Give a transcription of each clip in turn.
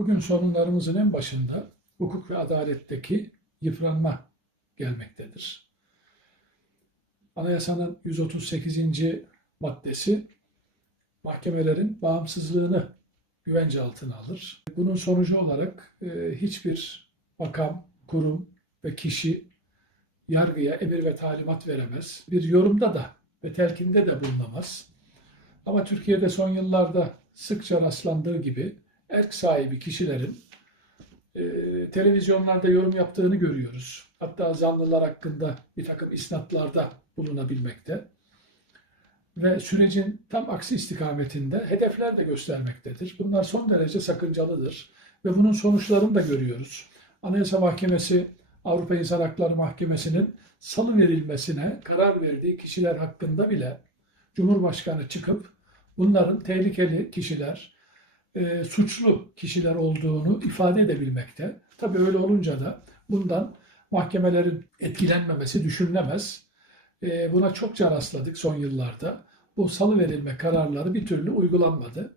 Bugün sorunlarımızın en başında hukuk ve adaletteki yıpranma gelmektedir. Anayasanın 138. maddesi mahkemelerin bağımsızlığını güvence altına alır. Bunun sonucu olarak e, hiçbir makam, kurum ve kişi yargıya emir ve talimat veremez. Bir yorumda da ve telkinde de bulunamaz. Ama Türkiye'de son yıllarda sıkça rastlandığı gibi erk sahibi kişilerin e, televizyonlarda yorum yaptığını görüyoruz. Hatta zanlılar hakkında bir takım isnatlarda bulunabilmekte. Ve sürecin tam aksi istikametinde hedefler de göstermektedir. Bunlar son derece sakıncalıdır. Ve bunun sonuçlarını da görüyoruz. Anayasa Mahkemesi, Avrupa İnsan Hakları Mahkemesi'nin salı verilmesine karar verdiği kişiler hakkında bile Cumhurbaşkanı çıkıp bunların tehlikeli kişiler, e, suçlu kişiler olduğunu ifade edebilmekte. Tabii öyle olunca da bundan mahkemelerin etkilenmemesi düşünülemez. E, buna çokça rastladık son yıllarda. Bu salı verilme kararları bir türlü uygulanmadı.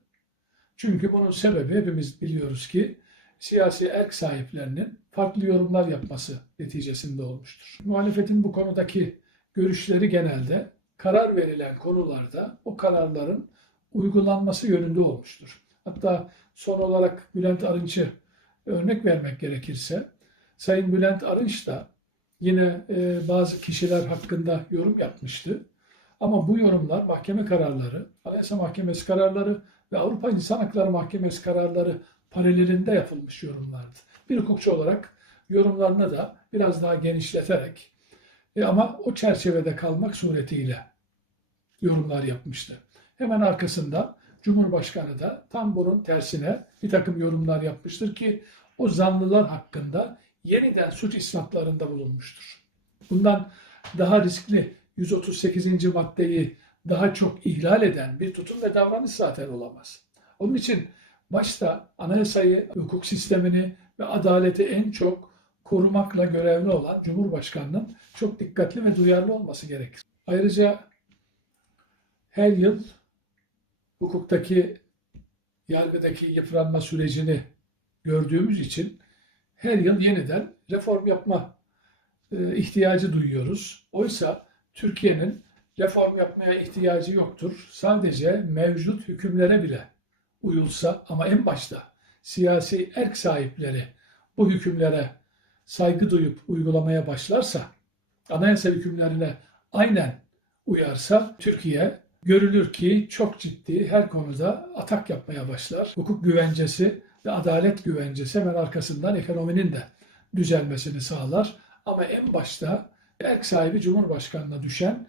Çünkü bunun sebebi hepimiz biliyoruz ki siyasi erk sahiplerinin farklı yorumlar yapması neticesinde olmuştur. Muhalefetin bu konudaki görüşleri genelde karar verilen konularda o kararların uygulanması yönünde olmuştur. Hatta son olarak Bülent Arınç'ı örnek vermek gerekirse, Sayın Bülent Arınç da yine e, bazı kişiler hakkında yorum yapmıştı. Ama bu yorumlar mahkeme kararları, Anayasa Mahkemesi kararları ve Avrupa İnsan Hakları Mahkemesi kararları paralelinde yapılmış yorumlardı. Bir hukukçu olarak yorumlarını da biraz daha genişleterek e, ama o çerçevede kalmak suretiyle yorumlar yapmıştı. Hemen arkasında Cumhurbaşkanı da tam bunun tersine bir takım yorumlar yapmıştır ki o zanlılar hakkında yeniden suç ispatlarında bulunmuştur. Bundan daha riskli 138. maddeyi daha çok ihlal eden bir tutum ve davranış zaten olamaz. Onun için başta anayasayı, hukuk sistemini ve adaleti en çok korumakla görevli olan Cumhurbaşkanı'nın çok dikkatli ve duyarlı olması gerekir. Ayrıca her yıl hukuktaki yargıdaki yıpranma sürecini gördüğümüz için her yıl yeniden reform yapma e, ihtiyacı duyuyoruz. Oysa Türkiye'nin reform yapmaya ihtiyacı yoktur. Sadece mevcut hükümlere bile uyulsa ama en başta siyasi erk sahipleri bu hükümlere saygı duyup uygulamaya başlarsa, anayasa hükümlerine aynen uyarsa Türkiye görülür ki çok ciddi her konuda atak yapmaya başlar. Hukuk güvencesi ve adalet güvencesi hemen arkasından ekonominin de düzelmesini sağlar. Ama en başta erk sahibi Cumhurbaşkanı'na düşen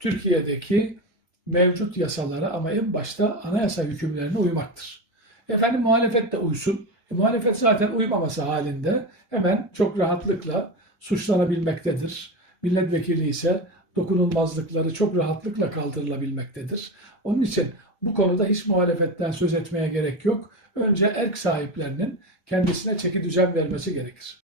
Türkiye'deki mevcut yasalara ama en başta anayasa hükümlerine uymaktır. Efendim muhalefet de uysun. E, muhalefet zaten uymaması halinde hemen çok rahatlıkla suçlanabilmektedir. Milletvekili ise dokunulmazlıkları çok rahatlıkla kaldırılabilmektedir. Onun için bu konuda hiç muhalefetten söz etmeye gerek yok. Önce erk sahiplerinin kendisine çeki düzen vermesi gerekir.